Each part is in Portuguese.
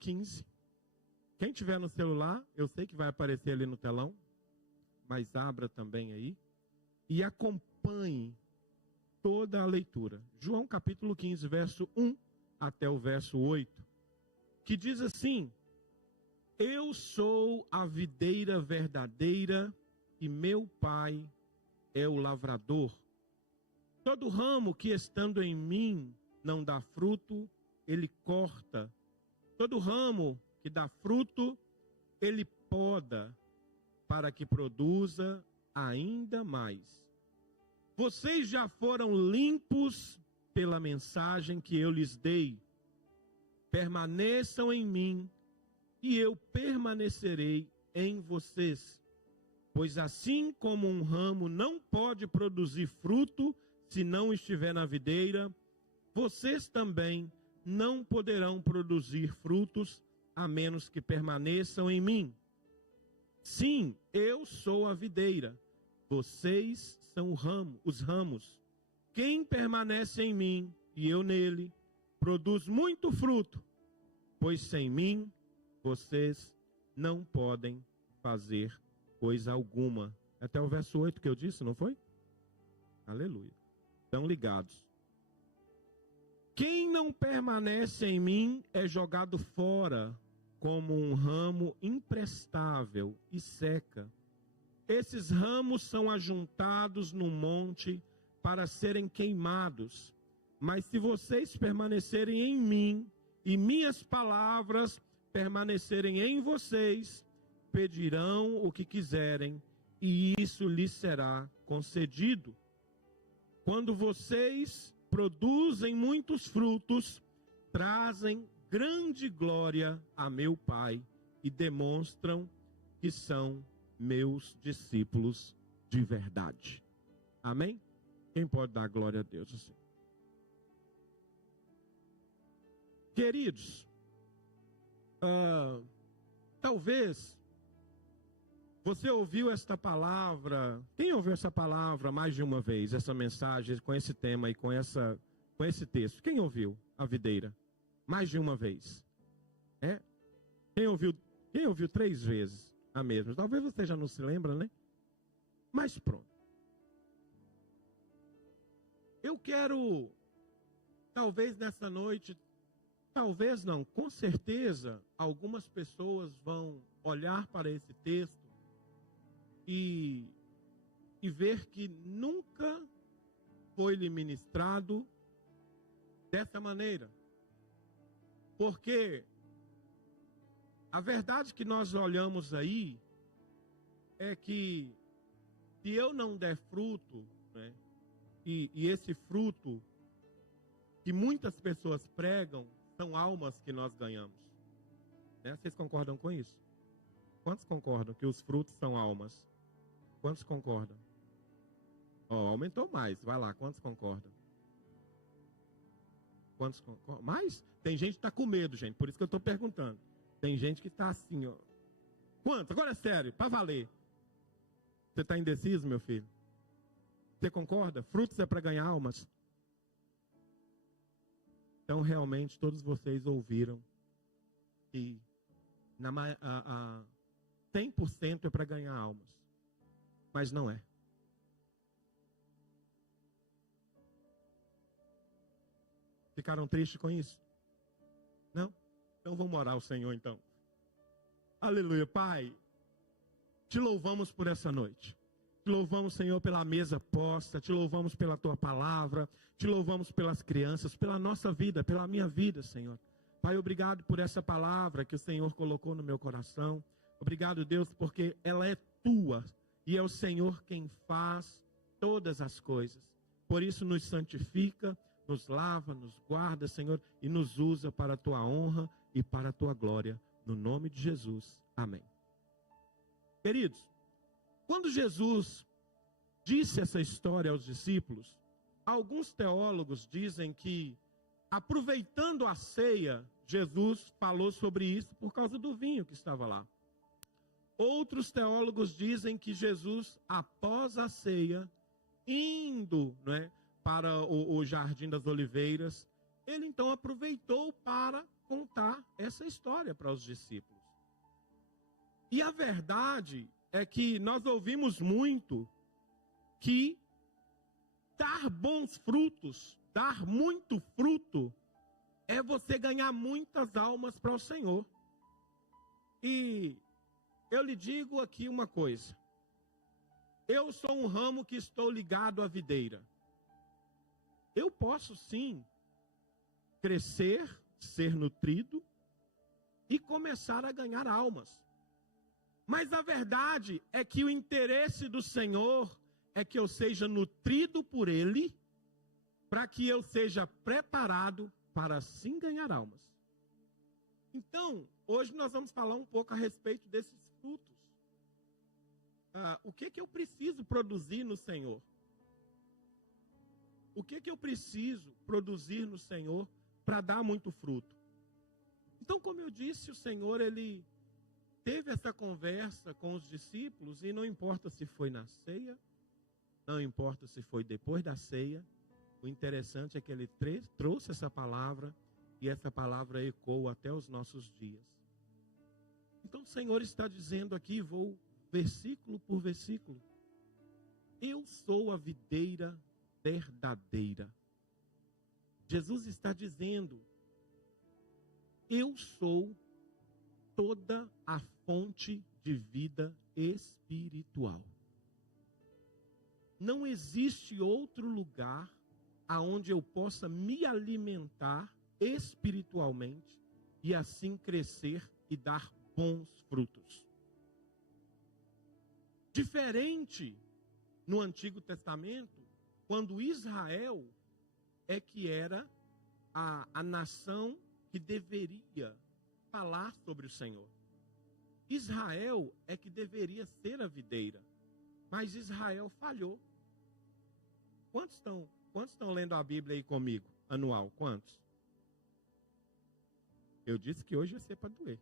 15. Quem tiver no celular, eu sei que vai aparecer ali no telão, mas abra também aí e acompanhe toda a leitura. João capítulo 15, verso 1 até o verso 8, que diz assim: eu sou a videira verdadeira e meu pai é o lavrador. Todo ramo que estando em mim não dá fruto, ele corta. Todo ramo que dá fruto, ele poda, para que produza ainda mais. Vocês já foram limpos pela mensagem que eu lhes dei. Permaneçam em mim, e eu permanecerei em vocês. Pois assim como um ramo não pode produzir fruto se não estiver na videira, vocês também não poderão produzir frutos a menos que permaneçam em mim. Sim, eu sou a videira, vocês são os ramos. Quem permanece em mim e eu nele, produz muito fruto, pois sem mim vocês não podem fazer coisa alguma. Até o verso 8 que eu disse, não foi? Aleluia. Estão ligados. Quem não permanece em mim é jogado fora como um ramo imprestável e seca. Esses ramos são ajuntados no monte para serem queimados. Mas se vocês permanecerem em mim e minhas palavras permanecerem em vocês, pedirão o que quiserem e isso lhes será concedido. Quando vocês produzem muitos frutos, trazem grande glória a meu Pai e demonstram que são meus discípulos de verdade. Amém? Quem pode dar glória a Deus assim? Queridos, talvez você ouviu esta palavra. Quem ouviu essa palavra mais de uma vez, essa mensagem com esse tema e com esse texto? Quem ouviu a videira? Mais de uma vez. É? Quem ouviu 3 vezes a mesma? Talvez você já não se lembra, né? Mas pronto. Eu quero, talvez nessa noite, talvez não, com certeza, algumas pessoas vão olhar para esse texto e ver que nunca foi lhe ministrado dessa maneira. Porque a verdade que nós olhamos aí é que se eu não der fruto, né, e esse fruto que muitas pessoas pregam são almas que nós ganhamos. Né? Vocês concordam com isso? Quantos concordam que os frutos são almas? Quantos concordam? Aumentou mais. Vai lá, quantos concordam? Quantos concordam? Mais? Tem gente que está com medo, gente. Por isso que eu estou perguntando. Tem gente que está assim, ó. Quantos? Agora é sério, para valer. Você está indeciso, meu filho? Você concorda? Frutos é para ganhar almas. Então, realmente, todos vocês ouviram que 100% é para ganhar almas. Mas não é. Ficaram tristes com isso? Não? Então vamos orar ao Senhor então. Aleluia, Pai. Te louvamos por essa noite. Te louvamos, Senhor, pela mesa posta. Te louvamos pela Tua palavra. Te louvamos pelas crianças, pela nossa vida, pela minha vida, Senhor. Pai, obrigado por essa palavra que o Senhor colocou no meu coração. Obrigado, Deus, porque ela é Tua. E é o Senhor quem faz todas as coisas. Por isso nos santifica, nos lava, nos guarda, Senhor, e nos usa para a Tua honra e para a Tua glória. No nome de Jesus. Amém. Queridos, quando Jesus disse essa história aos discípulos, alguns teólogos dizem que, aproveitando a ceia, Jesus falou sobre isso por causa do vinho que estava lá. Outros teólogos dizem que Jesus, após a ceia, indo, para o Jardim das Oliveiras, ele então aproveitou para contar essa história para os discípulos. E a verdade é que nós ouvimos muito que dar bons frutos, dar muito fruto, é você ganhar muitas almas para o Senhor. E eu lhe digo aqui uma coisa. Eu sou um ramo que estou ligado à videira. Eu posso sim crescer, ser nutrido e começar a ganhar almas. Mas a verdade é que o interesse do Senhor é que eu seja nutrido por Ele, para que eu seja preparado para assim ganhar almas. Então, hoje nós vamos falar um pouco a respeito desses frutos. O que eu preciso produzir no Senhor? O que eu preciso produzir no Senhor para dar muito fruto? Então, como eu disse, o Senhor, Ele teve essa conversa com os discípulos, e não importa se foi na ceia, não importa se foi depois da ceia, o interessante é que Ele trouxe essa palavra, e essa palavra ecoa até os nossos dias. Então o Senhor está dizendo aqui, vou versículo por versículo. Eu sou a videira verdadeira. Jesus está dizendo, eu sou toda a fonte de vida espiritual. Não existe outro lugar aonde eu possa me alimentar espiritualmente e assim crescer e dar bons frutos. Diferente no Antigo Testamento, quando Israel é que era a nação que deveria falar sobre o Senhor. Israel é que deveria ser a videira, mas Israel falhou. Quantos estão lendo a Bíblia aí comigo? Anual, quantos? Eu disse que hoje ia ser para doer.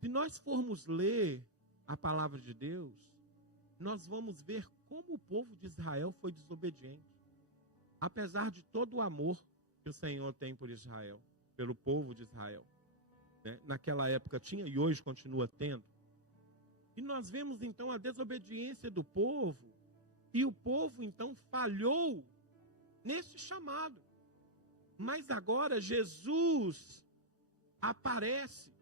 Se nós formos ler a palavra de Deus, nós vamos ver como o povo de Israel foi desobediente. Apesar de todo o amor que o Senhor tem por Israel, pelo povo de Israel, né? Naquela época tinha e hoje continua tendo. E nós vemos então a desobediência do povo, e o povo então falhou nesse chamado. Mas agora Jesus aparece,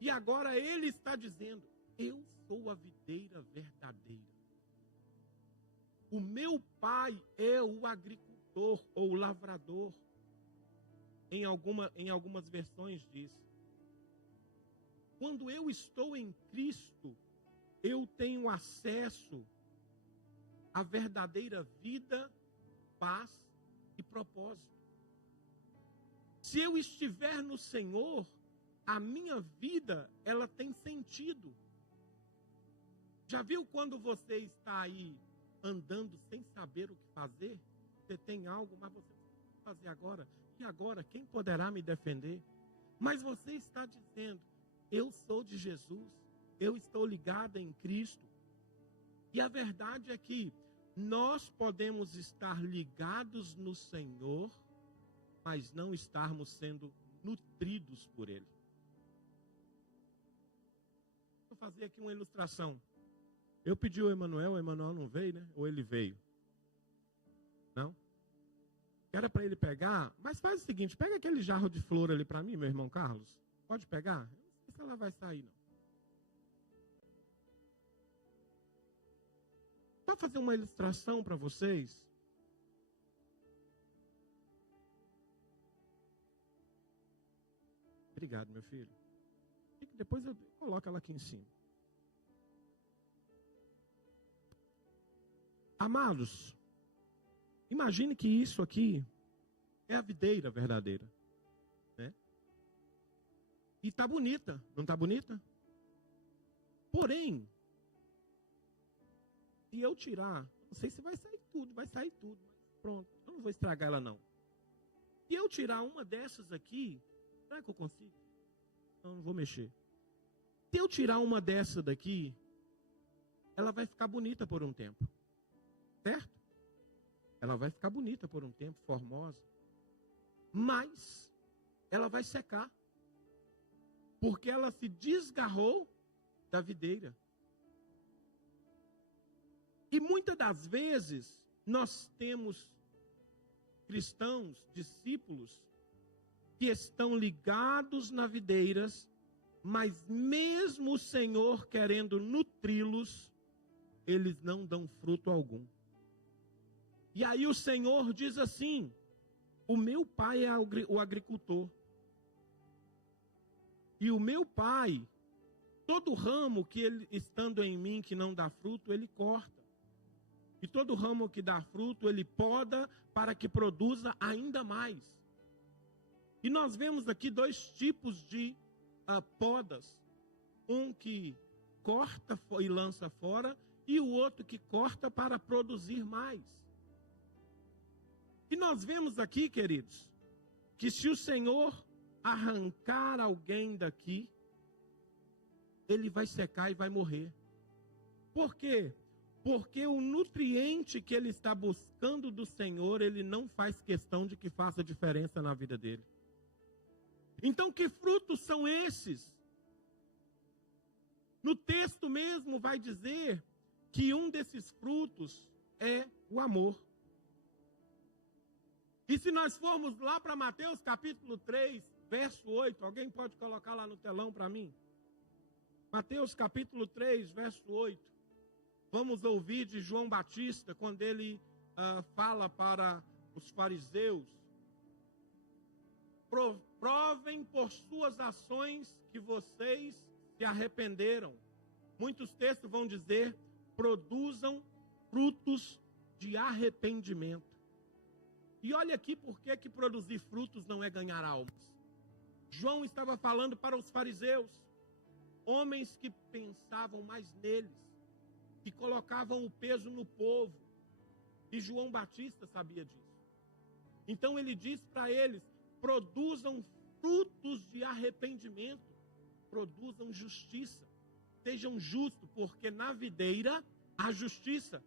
e agora Ele está dizendo, eu sou a videira verdadeira. O meu pai é o agricultor ou o lavrador. Em algumas versões diz. Quando eu estou em Cristo, eu tenho acesso à verdadeira vida, paz e propósito. Se eu estiver no Senhor, a minha vida, ela tem sentido. Já viu quando você está aí andando sem saber o que fazer? Você tem algo, mas você não sabe fazer agora. E agora, quem poderá me defender? Mas você está dizendo, eu sou de Jesus, eu estou ligado em Cristo. E a verdade é que nós podemos estar ligados no Senhor, mas não estarmos sendo nutridos por Ele. Vou fazer aqui uma ilustração. Eu pedi o Emanuel não veio, né? Ou ele veio? Não? Era para ele pegar, mas faz o seguinte, pega aquele jarro de flor ali para mim, meu irmão Carlos. Pode pegar? Eu não sei se ela vai sair, não. Só fazer uma ilustração para vocês. Obrigado, meu filho. Depois eu coloco ela aqui em cima. Amados, imagine que isso aqui é a videira verdadeira, né? E está bonita, não está bonita? Porém, se eu tirar, não sei se vai sair tudo, mas pronto, eu não vou estragar ela não. Se eu tirar uma dessas aqui, será que eu consigo? Não vou mexer. Se eu tirar uma dessa daqui, ela vai ficar bonita por um tempo. Certo? Ela vai ficar bonita por um tempo, formosa. mas ela vai secar, porque ela se desgarrou da videira. E muitas das vezes nós temos cristãos, discípulos, que estão ligados na videira, mas mesmo o Senhor querendo nutri-los, eles não dão fruto algum. E aí o Senhor diz assim: o meu pai é o agricultor. E o meu pai, todo ramo que ele estando em mim que não dá fruto, ele corta. E todo ramo que dá fruto, ele poda para que produza ainda mais. E nós vemos aqui dois tipos de podas. Um que corta e lança fora, e o outro que corta para produzir mais. E nós vemos aqui, queridos, que se o Senhor arrancar alguém daqui, ele vai secar e vai morrer. Por quê? Porque o nutriente que ele está buscando do Senhor, ele não faz questão de que faça diferença na vida dele. Então, que frutos são esses? No texto mesmo vai dizer que um desses frutos é o amor. E se nós formos lá para Mateus capítulo 3, verso 8, alguém pode colocar lá no telão para mim? Mateus capítulo 3, verso 8. Vamos ouvir de João Batista, quando ele fala para os fariseus: provem por suas ações que vocês se arrependeram. Muitos textos vão dizer: produzam frutos de arrependimento. E olha aqui por que produzir frutos não é ganhar almas. João estava falando para os fariseus, homens que pensavam mais neles, que colocavam o peso no povo. E João Batista sabia disso. Então ele diz para eles: produzam frutos de arrependimento, produzam justiça, sejam justos, porque na videira há justiça.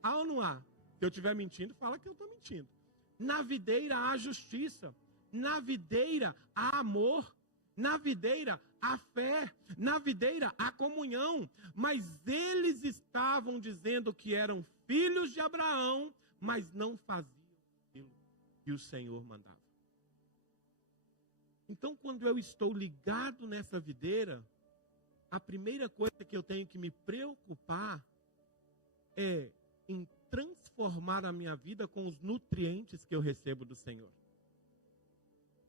Há ou não há? Se eu estiver mentindo, fala que eu estou mentindo. Na videira há justiça, na videira há amor, na videira há fé, na videira há comunhão. Mas eles estavam dizendo que eram filhos de Abraão, mas não faziam aquilo que o Senhor mandava. Então, quando eu estou ligado nessa videira, a primeira coisa que eu tenho que me preocupar é em transformar a minha vida com os nutrientes que eu recebo do Senhor.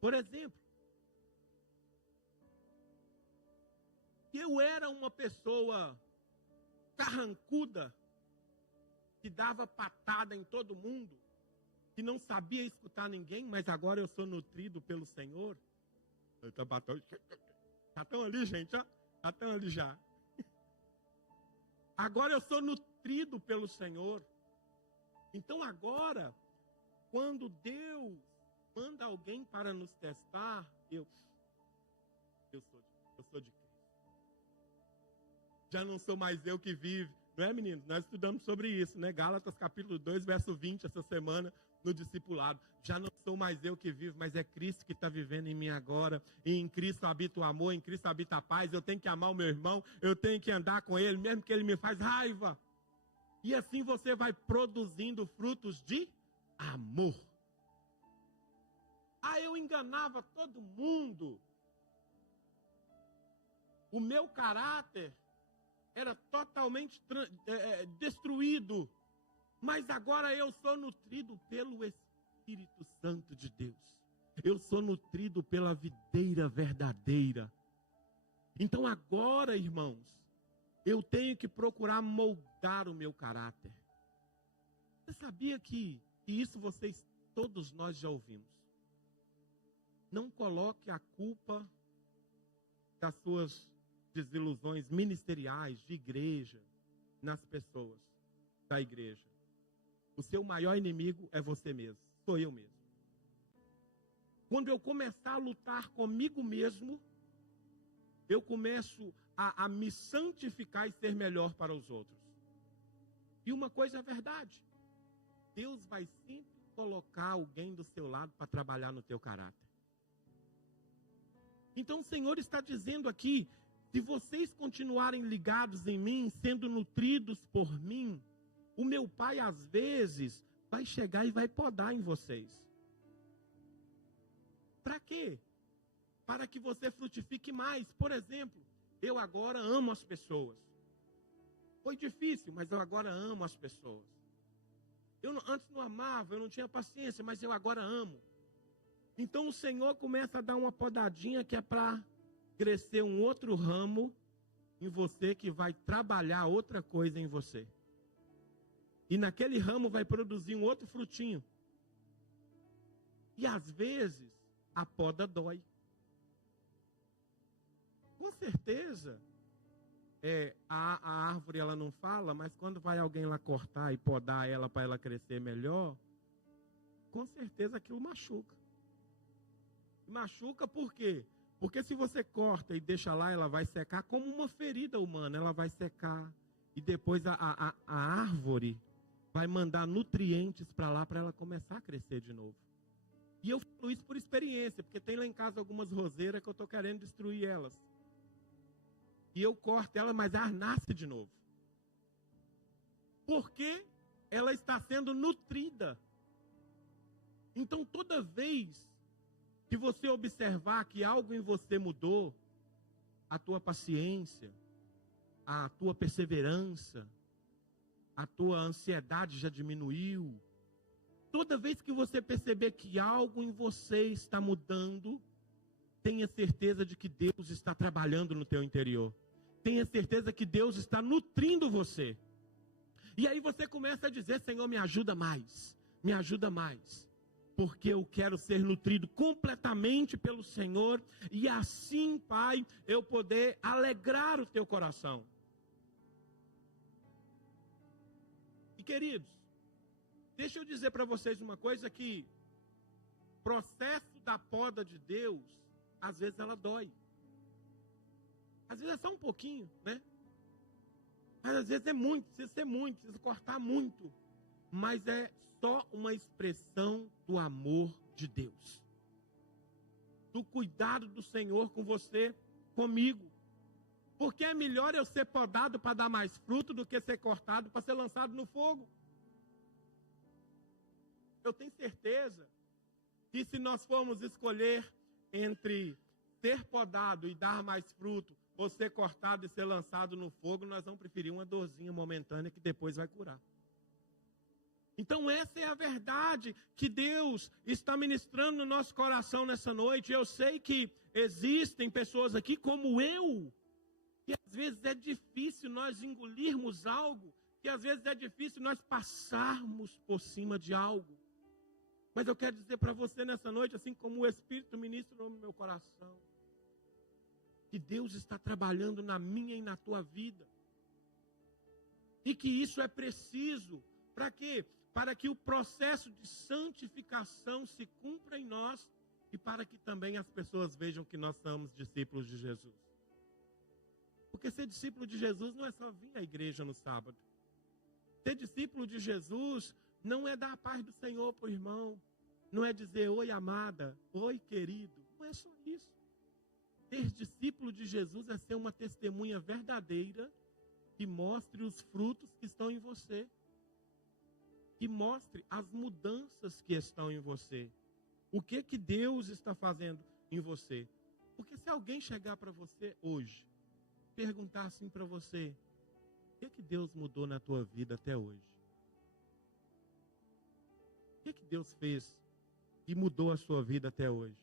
Por exemplo, eu era uma pessoa carrancuda, que dava patada em todo mundo, que não sabia escutar ninguém, mas agora eu sou nutrido pelo Senhor. Já estão ali, gente, já estão ali já. Agora eu sou nutrido pelo Senhor. Então agora, quando Deus manda alguém para nos testar, eu sou de Cristo. Já não sou mais eu que vive. Não é, meninos? Nós estudamos sobre isso, né? Gálatas capítulo 2, verso 20, essa semana, no discipulado. Já não sou mais eu que vivo, mas é Cristo que está vivendo em mim agora. E em Cristo habita o amor, em Cristo habita a paz. Eu tenho que amar o meu irmão, eu tenho que andar com ele, mesmo que ele me faz raiva. E assim você vai produzindo frutos de amor. Eu enganava todo mundo. O meu caráter era totalmente destruído. Mas agora eu sou nutrido pelo Espírito Santo de Deus. Eu sou nutrido pela videira verdadeira. Então agora, irmãos, eu tenho que procurar moldar o meu caráter. Você sabia que isso todos nós já ouvimos. Não coloque a culpa das suas desilusões ministeriais, de igreja, nas pessoas da igreja. O seu maior inimigo é você mesmo, sou eu mesmo. Quando eu começar a lutar comigo mesmo, eu começo a me santificar e ser melhor para os outros. E uma coisa é verdade, Deus vai sempre colocar alguém do seu lado para trabalhar no teu caráter. Então o Senhor está dizendo aqui, se vocês continuarem ligados em mim, sendo nutridos por mim, o meu Pai às vezes vai chegar e vai podar em vocês. Para quê? Para que você frutifique mais. Por exemplo, eu agora amo as pessoas. Foi difícil, mas eu agora amo as pessoas. Antes não amava, eu não tinha paciência, mas eu agora amo. Então o Senhor começa a dar uma podadinha que é para crescer um outro ramo em você, que vai trabalhar outra coisa em você. E naquele ramo vai produzir um outro frutinho. E às vezes a poda dói. Com certeza, a árvore ela não fala, mas quando vai alguém lá cortar e podar ela para ela crescer melhor, com certeza aquilo machuca. Machuca por quê? Porque se você corta e deixa lá, ela vai secar como uma ferida humana, ela vai secar. E depois a árvore vai mandar nutrientes para lá para ela começar a crescer de novo. E eu falo isso por experiência, porque tem lá em casa algumas roseiras que eu estou querendo destruir elas. E eu corto ela, mas ela nasce de novo. Porque ela está sendo nutrida. Então toda vez que você observar que algo em você mudou, a tua paciência, a tua perseverança, a tua ansiedade já diminuiu. Toda vez que você perceber que algo em você está mudando, tenha certeza de que Deus está trabalhando no teu interior. Tenha certeza que Deus está nutrindo você. E aí você começa a dizer, Senhor, me ajuda mais, me ajuda mais. Porque eu quero ser nutrido completamente pelo Senhor. E assim, Pai, eu poder alegrar o teu coração. E queridos, deixa eu dizer para vocês uma coisa que o processo da poda de Deus, às vezes ela dói. Às vezes é só um pouquinho, né? Mas às vezes é muito, precisa ser muito, precisa cortar muito. Mas é só uma expressão do amor de Deus. Do cuidado do Senhor com você, comigo. Porque é melhor eu ser podado para dar mais fruto do que ser cortado para ser lançado no fogo. Eu tenho certeza que se nós formos escolher entre ser podado e dar mais fruto, ou ser cortado e ser lançado no fogo, nós vamos preferir uma dorzinha momentânea que depois vai curar. Então essa é a verdade que Deus está ministrando no nosso coração nessa noite. Eu sei que existem pessoas aqui como eu, que às vezes é difícil nós engolirmos algo, que às vezes é difícil nós passarmos por cima de algo. Mas eu quero dizer para você nessa noite, assim como o Espírito ministra no meu coração, que Deus está trabalhando na minha e na tua vida. E que isso é preciso. Para quê? Para que o processo de santificação se cumpra em nós e para que também as pessoas vejam que nós somos discípulos de Jesus. Porque ser discípulo de Jesus não é só vir à igreja no sábado. Ser discípulo de Jesus não é dar a paz do Senhor para o irmão. Não é dizer, oi amada, oi querido. Não é só isso. Ser discípulo de Jesus é ser uma testemunha verdadeira que mostre os frutos que estão em você. Que mostre as mudanças que estão em você. O que Deus está fazendo em você. Porque se alguém chegar para você hoje, perguntar assim para você, o que Deus mudou na tua vida até hoje? O que Deus fez e mudou a sua vida até hoje?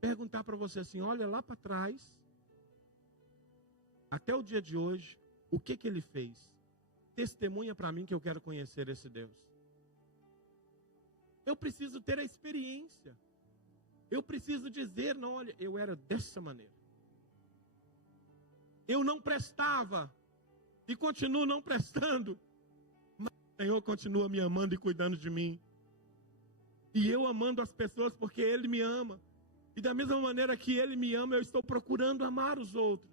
Perguntar para você assim, olha lá para trás, até o dia de hoje, o que Ele fez? Testemunha para mim que eu quero conhecer esse Deus. Eu preciso ter a experiência. Eu preciso dizer, não, olha, eu era dessa maneira. Eu não prestava e continuo não prestando, mas o Senhor continua me amando e cuidando de mim. E eu amando as pessoas porque Ele me ama. E da mesma maneira que Ele me ama, eu estou procurando amar os outros.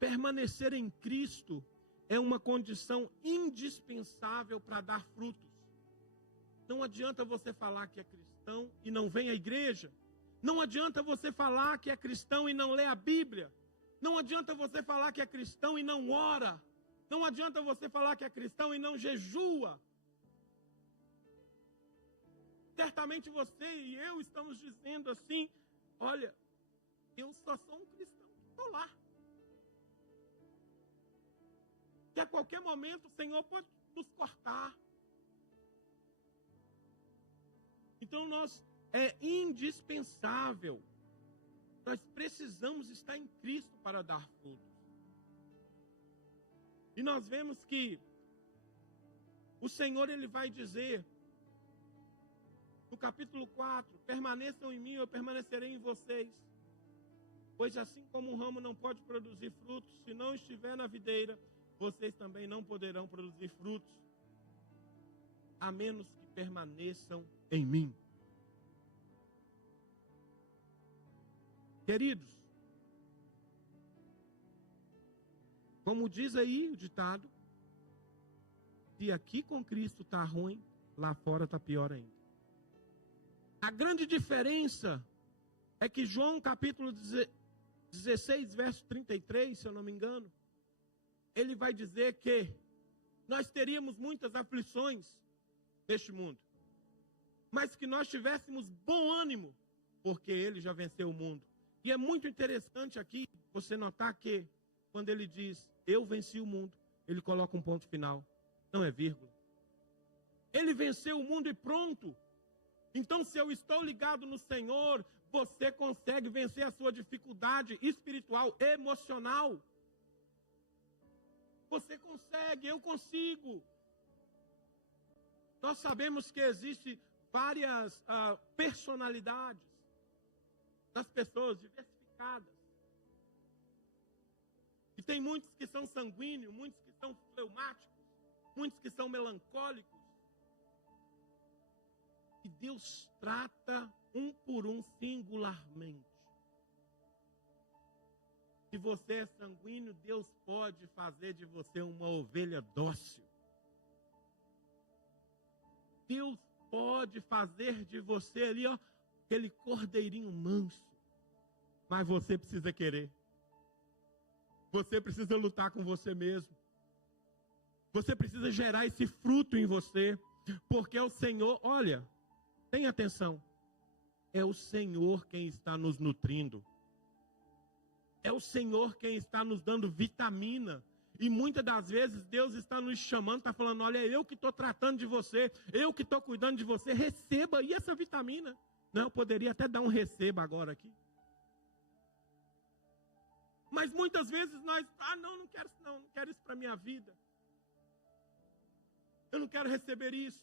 Permanecer em Cristo é uma condição indispensável para dar frutos. Não adianta você falar que é cristão e não vem à igreja. Não adianta você falar que é cristão e não lê a Bíblia. Não adianta você falar que é cristão e não ora. Não adianta você falar que é cristão e não jejua. Certamente você e eu estamos dizendo assim, olha, eu só sou um cristão que estou lá. Que a qualquer momento o Senhor pode nos cortar. Então é indispensável. Nós precisamos estar em Cristo para dar frutos. E nós vemos que o Senhor ele vai dizer no capítulo 4, permaneçam em mim, eu permanecerei em vocês. Pois assim como um ramo não pode produzir frutos, se não estiver na videira, vocês também não poderão produzir frutos, a menos que permaneçam em mim. Queridos, como diz aí o ditado, se aqui com Cristo está ruim, lá fora está pior ainda. A grande diferença é que João capítulo 16, verso 33, se eu não me engano, ele vai dizer que nós teríamos muitas aflições neste mundo, mas que nós tivéssemos bom ânimo, porque ele já venceu o mundo. E é muito interessante aqui você notar que, quando ele diz, eu venci o mundo, ele coloca um ponto final, não é vírgula. Ele venceu o mundo e pronto. Então, se eu estou ligado no Senhor, você consegue vencer a sua dificuldade espiritual, emocional. Você consegue, eu consigo. Nós sabemos que existem várias personalidades das pessoas diversificadas. E tem muitos que são sanguíneos, muitos que são fleumáticos, muitos que são melancólicos. E Deus trata um por um singularmente. Se você é sanguíneo, Deus pode fazer de você uma ovelha dócil. Deus pode fazer de você ali, ó, aquele cordeirinho manso. Mas você precisa querer. Você precisa lutar com você mesmo. Você precisa gerar esse fruto em você. Porque o Senhor, olha, tenha atenção. É o Senhor quem está nos nutrindo. É o Senhor quem está nos dando vitamina. E muitas das vezes Deus está nos chamando, está falando, olha, eu que estou tratando de você, eu que estou cuidando de você, receba aí essa vitamina. Não, eu poderia até dar um receba agora aqui. Mas muitas vezes nós, não quero isso para a minha vida. Eu não quero receber isso.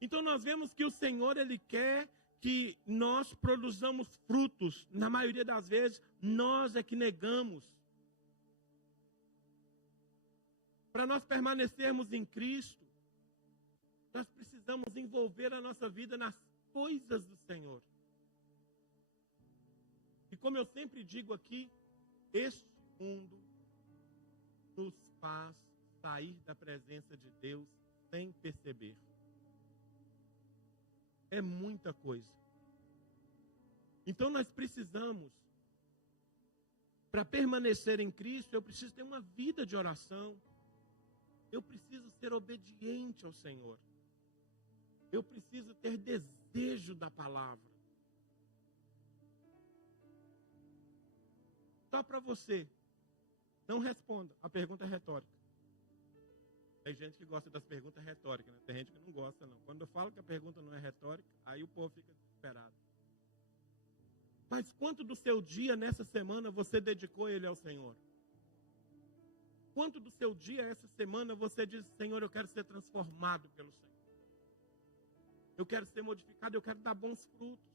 Então nós vemos que o Senhor, Ele quer que nós produzamos frutos. Na maioria das vezes, nós é que negamos. Para nós permanecermos em Cristo, nós precisamos envolver a nossa vida nas coisas do Senhor. E como eu sempre digo aqui, este mundo nos faz sair da presença de Deus sem perceber. É muita coisa. Então nós precisamos, para permanecer em Cristo, eu preciso ter uma vida de oração. Eu preciso ser obediente ao Senhor. Eu preciso ter desejo da palavra. Só para você. Não responda. A pergunta é retórica. Tem gente que gosta das perguntas retóricas, né? Tem gente que não gosta, não. Quando eu falo que a pergunta não é retórica, aí o povo fica desesperado. Mas quanto do seu dia nessa semana você dedicou ele ao Senhor? Quanto do seu dia essa semana você diz, Senhor, eu quero ser transformado pelo Senhor. Eu quero ser modificado, eu quero dar bons frutos.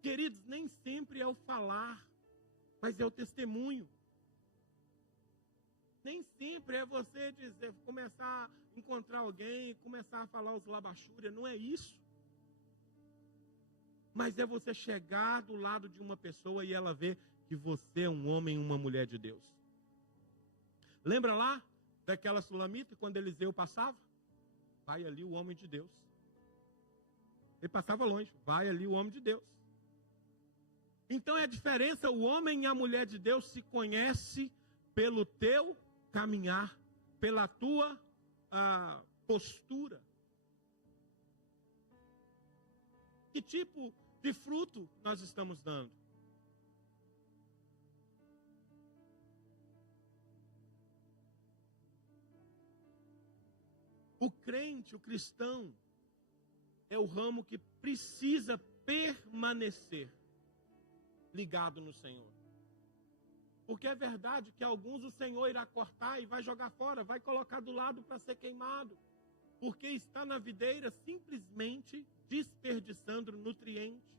Queridos, nem sempre é o falar, mas é o testemunho. Nem sempre é você dizer, começar a encontrar alguém, começar a falar os labachúria, não é isso. Mas é você chegar do lado de uma pessoa e ela ver que você é um homem e uma mulher de Deus. Lembra lá daquela sulamita quando Eliseu passava? Vai ali o homem de Deus. Ele passava longe, vai ali o homem de Deus. Então é a diferença, o homem e a mulher de Deus se conhece pelo teu caminhar, pela tua postura. Que tipo de fruto nós estamos dando? O crente, o cristão, é o ramo que precisa permanecer ligado no Senhor. Porque é verdade que alguns o Senhor irá cortar e vai jogar fora, vai colocar do lado para ser queimado. Porque está na videira simplesmente desperdiçando nutriente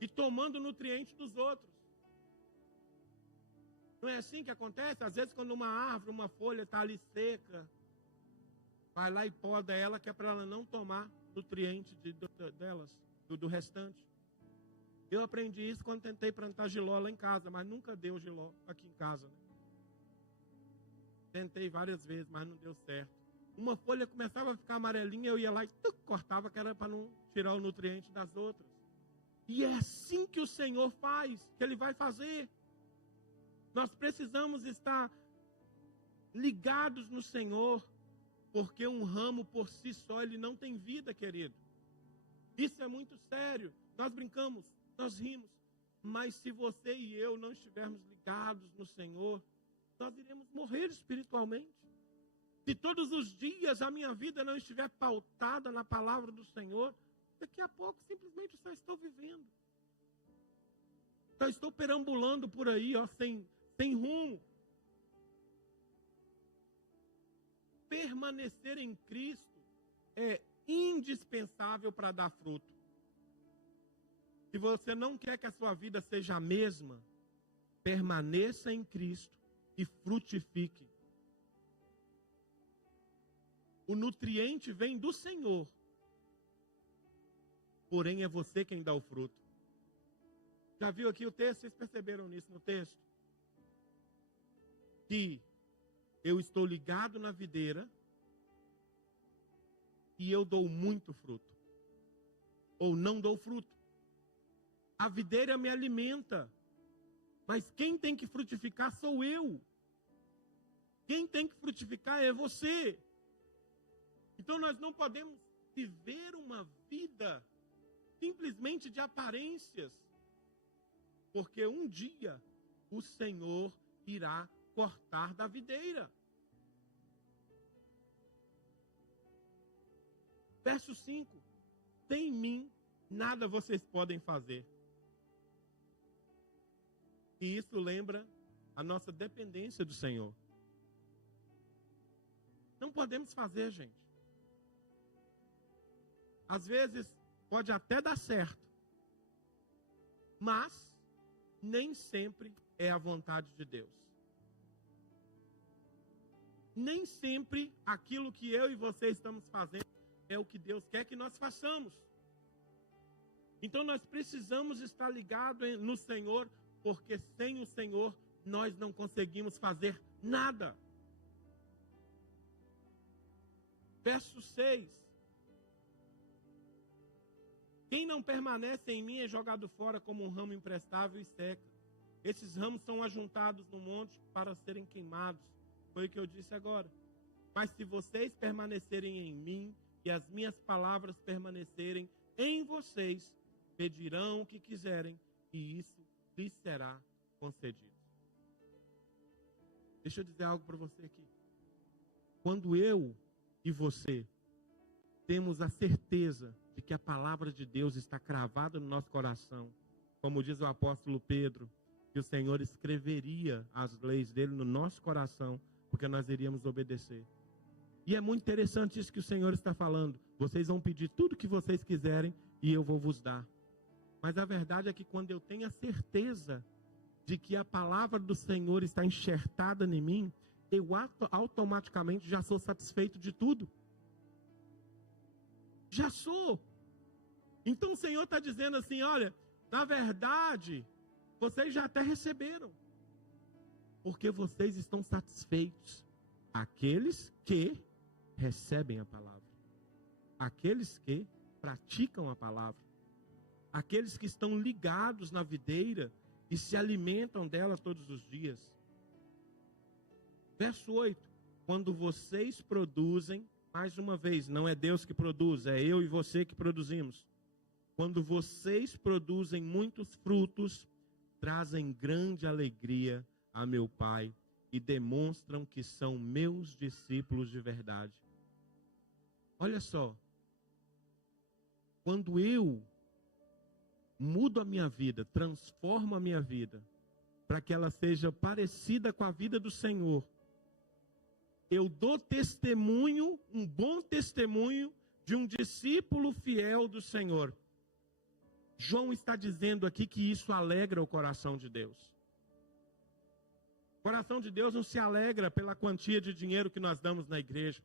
e tomando nutriente dos outros. Não é assim que acontece? Às vezes quando uma árvore, uma folha está ali seca, vai lá e poda ela, que é para ela não tomar nutriente delas, do restante. Eu aprendi isso quando tentei plantar giló lá em casa, mas nunca deu giló aqui em casa. Né? Tentei várias vezes, mas não deu certo. Uma folha começava a ficar amarelinha, eu ia lá e cortava, que era para não tirar o nutriente das outras. E é assim que o Senhor faz, que Ele vai fazer. Nós precisamos estar ligados no Senhor, porque um ramo por si só, ele não tem vida, querido. Isso é muito sério. Nós brincamos, nós rimos, mas se você e eu não estivermos ligados no Senhor, nós iremos morrer espiritualmente. Se todos os dias a minha vida não estiver pautada na palavra do Senhor, daqui a pouco simplesmente só estou vivendo. Só estou perambulando por aí, ó, sem rumo. Permanecer em Cristo é indispensável para dar fruto. Se você não quer que a sua vida seja a mesma, permaneça em Cristo e frutifique. O nutriente vem do Senhor, porém é você quem dá o fruto. Já viu aqui o texto? Vocês perceberam nisso no texto? Que eu estou ligado na videira e eu dou muito fruto. Ou não dou fruto. A videira me alimenta, mas quem tem que frutificar sou eu. Quem tem que frutificar é você. Então nós não podemos viver uma vida simplesmente de aparências, porque um dia o Senhor irá cortar da videira. Verso 5. Sem mim, nada vocês podem fazer. E isso lembra a nossa dependência do Senhor. Não podemos fazer, gente. Às vezes, pode até dar certo. Mas, nem sempre é a vontade de Deus. Nem sempre aquilo que eu e você estamos fazendo é o que Deus quer que nós façamos. Então nós precisamos estar ligados no Senhor, porque sem o Senhor nós não conseguimos fazer nada. Verso 6. Quem não permanece em mim é jogado fora como um ramo imprestável e seca. Esses ramos são ajuntados no monte para serem queimados. Foi o que eu disse agora. Mas se vocês permanecerem em mim e as minhas palavras permanecerem em vocês, pedirão o que quiserem e isso lhes será concedido. Deixa eu dizer algo para você aqui. Quando eu e você temos a certeza de que a palavra de Deus está cravada no nosso coração, como diz o apóstolo Pedro, que o Senhor escreveria as leis dele no nosso coração, porque nós iríamos obedecer. E é muito interessante isso que o Senhor está falando. Vocês vão pedir tudo o que vocês quiserem e eu vou vos dar. Mas a verdade é que quando eu tenho a certeza de que a palavra do Senhor está enxertada em mim, eu automaticamente já sou satisfeito de tudo. Já sou. Então o Senhor está dizendo assim, olha, na verdade, vocês já até receberam. Porque vocês estão satisfeitos. Aqueles que recebem a palavra. Aqueles que praticam a palavra. Aqueles que estão ligados na videira e se alimentam dela todos os dias. Verso 8. Quando vocês produzem, mais uma vez, não é Deus que produz, é eu e você que produzimos. Quando vocês produzem muitos frutos, trazem grande alegria a meu Pai e demonstram que são meus discípulos de verdade. Olha só. Quando eu mudo a minha vida, transformo a minha vida, para que ela seja parecida com a vida do Senhor, eu dou testemunho, um bom testemunho, de um discípulo fiel do Senhor. João está dizendo aqui que isso alegra o coração de Deus. O coração de Deus não se alegra pela quantia de dinheiro que nós damos na igreja.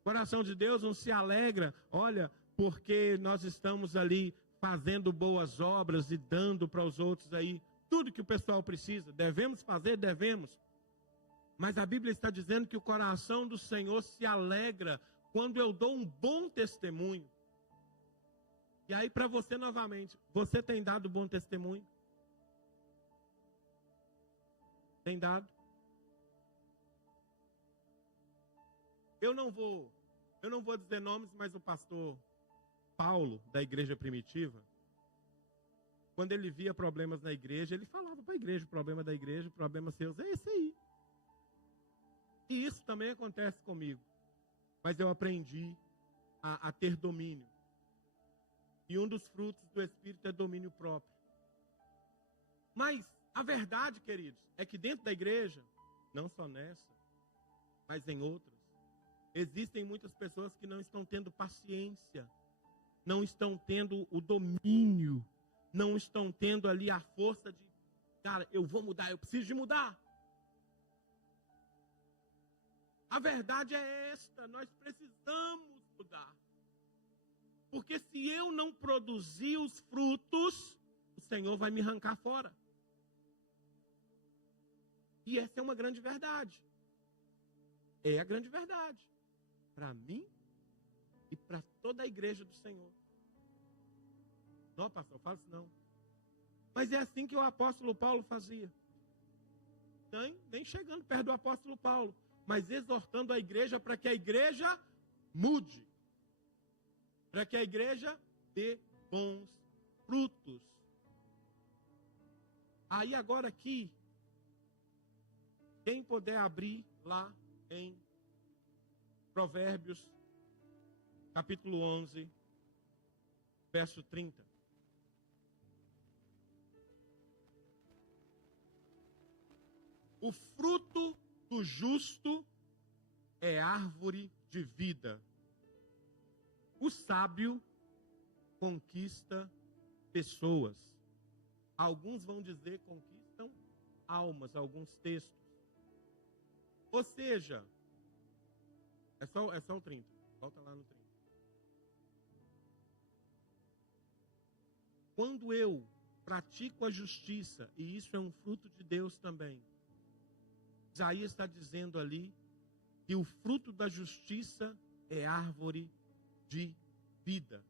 O coração de Deus não se alegra, olha, porque nós estamos ali fazendo boas obras e dando para os outros aí tudo que o pessoal precisa. Devemos fazer? Devemos. Mas a Bíblia está dizendo que o coração do Senhor se alegra quando eu dou um bom testemunho. E aí para você novamente, você tem dado bom testemunho? Tem dado? Eu não vou dizer nomes, mas o pastor Paulo, da igreja primitiva, quando ele via problemas na igreja, ele falava para a igreja, o problema da igreja, o problema seus é esse aí. E isso também acontece comigo. Mas eu aprendi a ter domínio. E um dos frutos do Espírito é domínio próprio. Mas a verdade, queridos, é que dentro da igreja, não só nessa, mas em outras, existem muitas pessoas que não estão tendo paciência, não estão tendo o domínio, não estão tendo ali a força de, cara, eu vou mudar, eu preciso de mudar. A verdade é esta, nós precisamos mudar. Porque se eu não produzir os frutos, o Senhor vai me arrancar fora. E essa é uma grande verdade. É a grande verdade. Para mim e para toda a igreja do Senhor. Não, pastor, fala isso não. Mas é assim que o apóstolo Paulo fazia. Nem chegando perto do apóstolo Paulo, mas exortando a igreja para que a igreja mude. Para que a igreja dê bons frutos. Aí agora aqui, quem puder abrir lá em Provérbios, capítulo 11, verso 30. O fruto do justo é árvore de vida. O sábio conquista pessoas. Alguns vão dizer conquistam almas, alguns textos. Ou seja, é só o 30. Volta lá no 30. Quando eu pratico a justiça, e isso é um fruto de Deus também, Isaías está dizendo ali que o fruto da justiça é árvore de vida.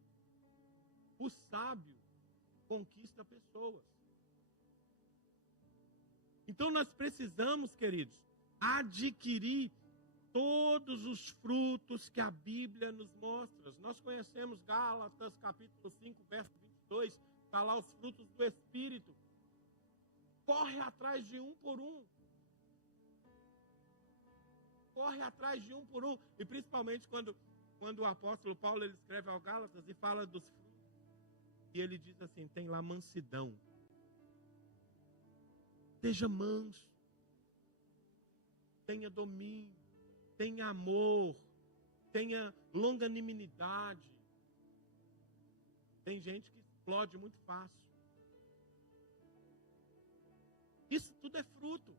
O sábio conquista pessoas. Então nós precisamos, queridos, adquirir todos os frutos que a Bíblia nos mostra. Nós conhecemos Gálatas, capítulo 5, verso 22, está lá os frutos do Espírito. Corre atrás de um por um. Corre atrás de um por um. E principalmente quando o apóstolo Paulo ele escreve ao Gálatas e fala dos frutos. E ele diz assim, tem lá mansidão. Seja manso. Tenha domínio. Tenha amor. Tenha longanimidade. Tem gente que explode muito fácil. Isso tudo é fruto.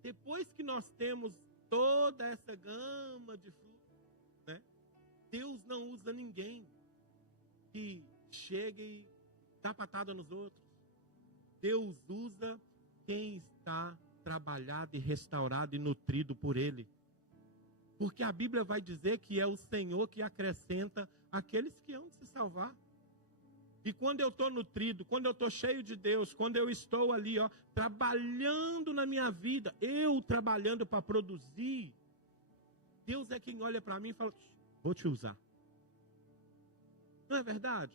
Depois que nós temos toda essa gama de frutos, né? Deus não usa ninguém que chegue e dá patada nos outros. Deus usa quem está trabalhado e restaurado e nutrido por Ele. Porque a Bíblia vai dizer que é o Senhor que acrescenta aqueles que hão de se salvar. E quando eu estou nutrido, quando eu estou cheio de Deus, quando eu estou ali, trabalhando na minha vida, eu trabalhando para produzir, Deus é quem olha para mim e fala, vou te usar. Não é verdade?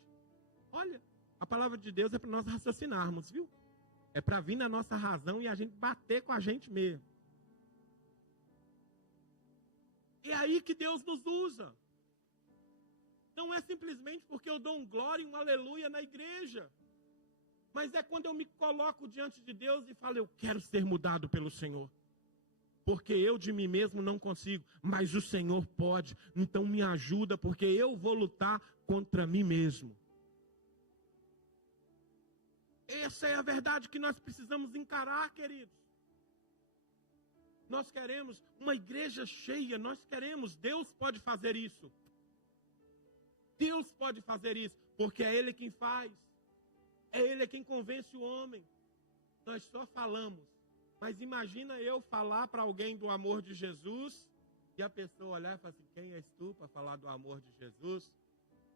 Olha, a palavra de Deus é para nós raciocinarmos, viu? É para vir na nossa razão e a gente bater com a gente mesmo. É aí que Deus nos usa. Não é simplesmente porque eu dou um glória e um aleluia na igreja. Mas é quando eu me coloco diante de Deus e falo, eu quero ser mudado pelo Senhor. Porque eu de mim mesmo não consigo, mas o Senhor pode. Então me ajuda, porque eu vou lutar contra mim mesmo. Essa é a verdade que nós precisamos encarar, queridos. Nós queremos uma igreja cheia, nós queremos, Deus pode fazer isso. Deus pode fazer isso, porque é Ele quem faz. É Ele quem convence o homem. Nós só falamos. Mas imagina eu falar para alguém do amor de Jesus e a pessoa olhar e falar assim, quem és tu para falar do amor de Jesus?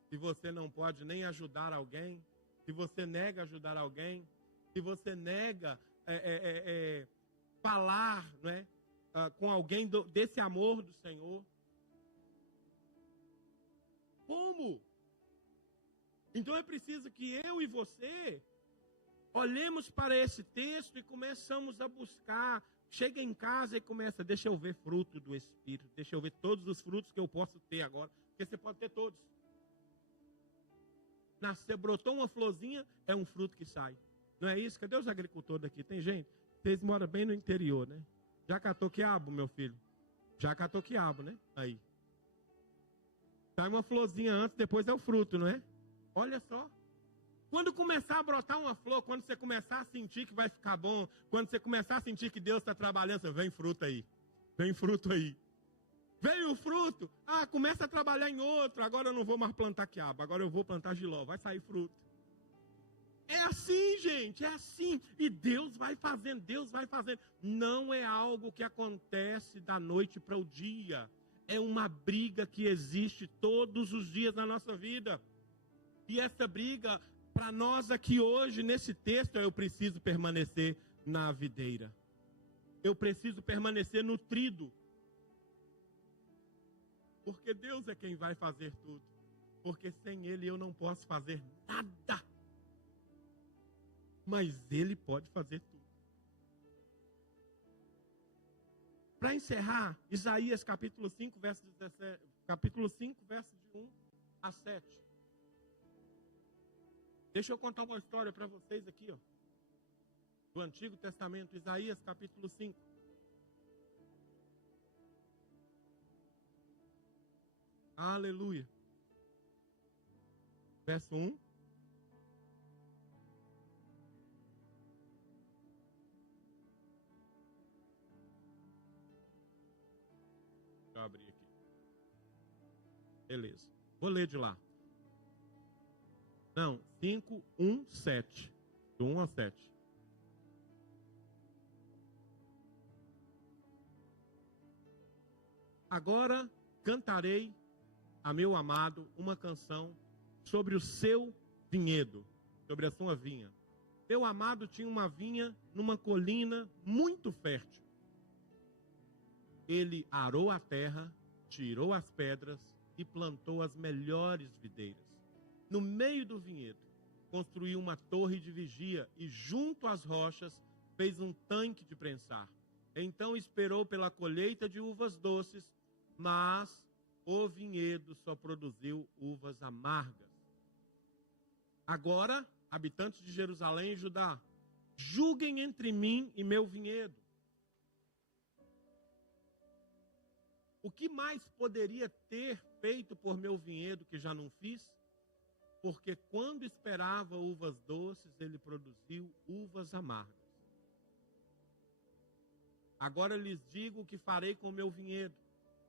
Se você não pode nem ajudar alguém, se você nega ajudar alguém, se você nega falar, não é, com alguém desse amor do Senhor. Como? Então é preciso que eu e você olhemos para esse texto e começamos a buscar. Chega em casa e começa, deixa eu ver fruto do Espírito, deixa eu ver todos os frutos que eu posso ter agora, porque você pode ter todos. Nasceu, brotou uma florzinha, é um fruto que sai. Não é isso? Cadê os agricultores daqui? Tem gente? Vocês moram bem no interior, né? Já catou quiabo, meu filho? Já catou quiabo, né? Aí. Sai uma florzinha antes, depois é o fruto, não é? Olha só. Quando começar a brotar uma flor, quando você começar a sentir que vai ficar bom, quando você começar a sentir que Deus está trabalhando, você vem fruto aí. Vem fruto aí. Veio o fruto, começa a trabalhar em outro, agora eu não vou mais plantar quiabo, agora eu vou plantar jiló, vai sair fruto. É assim, gente, é assim. E Deus vai fazendo, Deus vai fazendo. Não é algo que acontece da noite para o dia. É uma briga que existe todos os dias na nossa vida. E essa briga, para nós aqui hoje, nesse texto, eu preciso permanecer na videira. Eu preciso permanecer nutrido. Porque Deus é quem vai fazer tudo. Porque sem Ele eu não posso fazer nada. Mas Ele pode fazer tudo. Para encerrar, Isaías capítulo 5, verso 17, capítulo 5, verso de 1 a 7. Deixa eu contar uma história para vocês aqui, do Antigo Testamento, Isaías capítulo 5. Aleluia. Verso 1. Deixa eu abrir aqui. Beleza. Vou ler de lá. Não, 5, 1, 7. Do 1 ao 7. Agora cantarei a meu amado uma canção sobre o seu vinhedo, sobre a sua vinha. Meu amado tinha uma vinha numa colina muito fértil. Ele arou a terra, tirou as pedras e plantou as melhores videiras. No meio do vinhedo, construiu uma torre de vigia e junto às rochas fez um tanque de prensar. Então esperou pela colheita de uvas doces, mas o vinhedo só produziu uvas amargas. Agora, habitantes de Jerusalém e Judá, julguem entre mim e meu vinhedo. O que mais poderia ter feito por meu vinhedo que já não fiz? Porque quando esperava uvas doces, ele produziu uvas amargas. Agora lhes digo o que farei com meu vinhedo.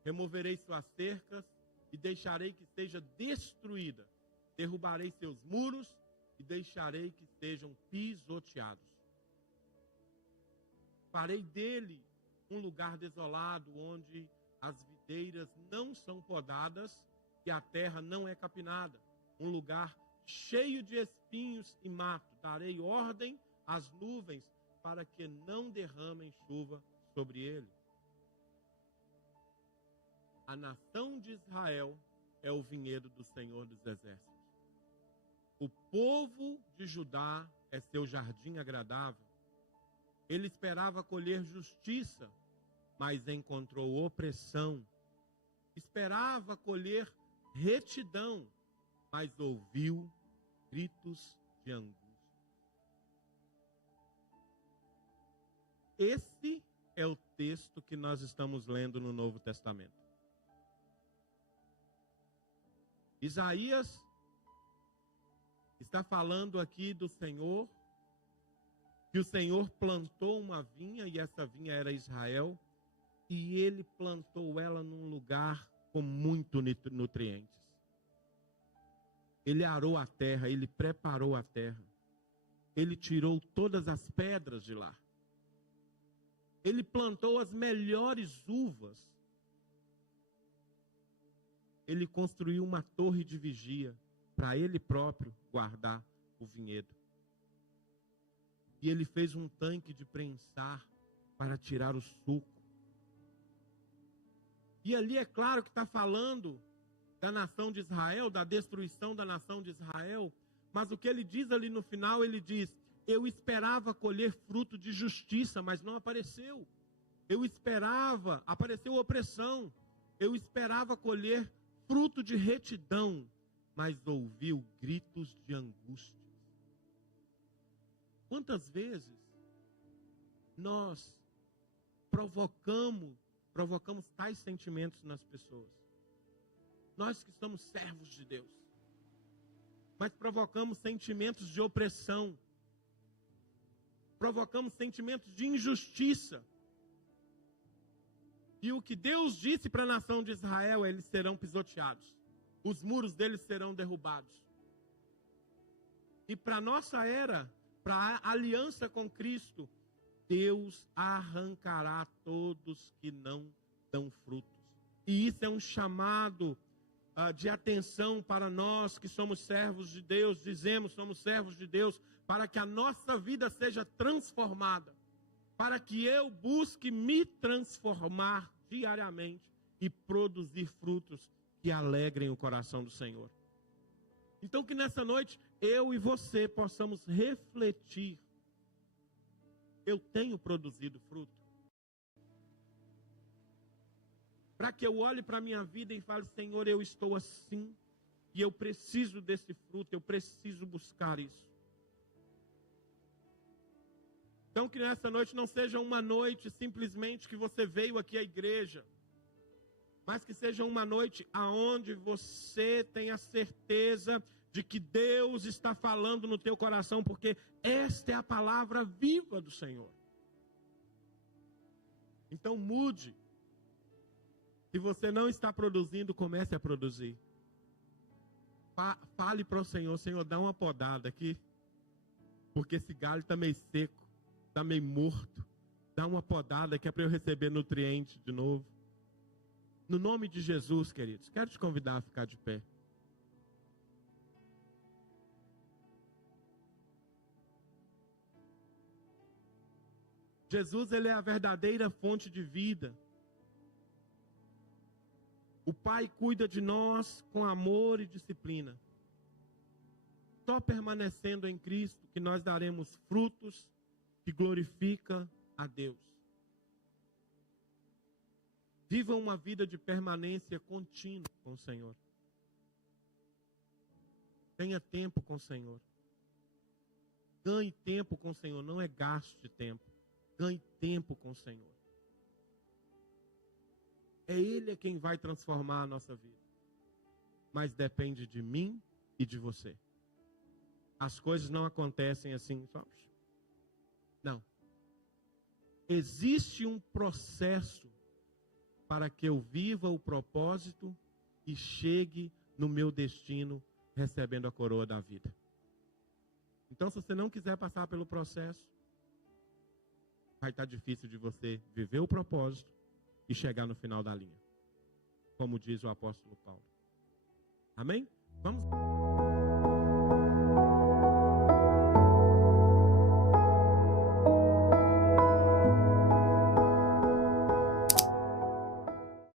Removerei suas cercas e deixarei que seja destruída. Derrubarei seus muros e deixarei que sejam pisoteados. Farei dele um lugar desolado, onde as videiras não são podadas e a terra não é capinada. Um lugar cheio de espinhos e mato. Darei ordem às nuvens para que não derramem chuva sobre ele. A nação de Israel é o vinhedo do Senhor dos Exércitos. O povo de Judá é seu jardim agradável. Ele esperava colher justiça, mas encontrou opressão. Esperava colher retidão, mas ouviu gritos de angústia. Esse é o texto que nós estamos lendo no Novo Testamento. Isaías está falando aqui do Senhor, que o Senhor plantou uma vinha, e essa vinha era Israel, e ele plantou ela num lugar com muito nutrientes. Ele arou a terra, ele preparou a terra, ele tirou todas as pedras de lá, ele plantou as melhores uvas, ele construiu uma torre de vigia para ele próprio guardar o vinhedo. E ele fez um tanque de prensar para tirar o suco. E ali é claro que está falando da nação de Israel, da destruição da nação de Israel. Mas o que ele diz ali no final, ele diz: eu esperava colher fruto de justiça, mas não apareceu. Eu esperava, apareceu opressão. Eu esperava colher fruto de retidão, mas ouviu gritos de angústia. Quantas vezes nós provocamos tais sentimentos nas pessoas? Nós que somos servos de Deus, mas provocamos sentimentos de opressão, provocamos sentimentos de injustiça. E o que Deus disse para a nação de Israel, eles serão pisoteados, os muros deles serão derrubados. E para a nossa era, para a aliança com Cristo, Deus arrancará todos que não dão frutos. E isso é um chamado de atenção para nós que somos servos de Deus, dizemos somos servos de Deus, para que a nossa vida seja transformada, para que eu busque me transformar diariamente e produzir frutos que alegrem o coração do Senhor. Então que nessa noite eu e você possamos refletir: eu tenho produzido fruto? Para que eu olhe para a minha vida e fale: Senhor, eu estou assim, e eu preciso desse fruto, eu preciso buscar isso. Então que nessa noite não seja uma noite simplesmente que você veio aqui à igreja, mas que seja uma noite aonde você tenha certeza de que Deus está falando no teu coração, porque esta é a palavra viva do Senhor. Então mude. Se você não está produzindo, comece a produzir. Fale para o Senhor: Senhor, dá uma podada aqui, porque esse galho está meio seco, está meio morto. Dá uma podada que é para eu receber nutrientes de novo. No nome de Jesus, queridos, quero te convidar a ficar de pé. Jesus, ele é a verdadeira fonte de vida. O Pai cuida de nós com amor e disciplina. Só permanecendo em Cristo que nós daremos frutos que glorificam a Deus. Viva uma vida de permanência contínua com o Senhor. Tenha tempo com o Senhor. Ganhe tempo com o Senhor, não é gasto de tempo. Ganhe tempo com o Senhor. É Ele quem vai transformar a nossa vida. Mas depende de mim e de você. As coisas não acontecem assim só. Não. Existe um processo para que eu viva o propósito e chegue no meu destino recebendo a coroa da vida. Então, se você não quiser passar pelo processo, vai vai estar difícil de você viver o propósito e chegar no final da linha. Como diz o apóstolo Paulo. Amém? Vamos.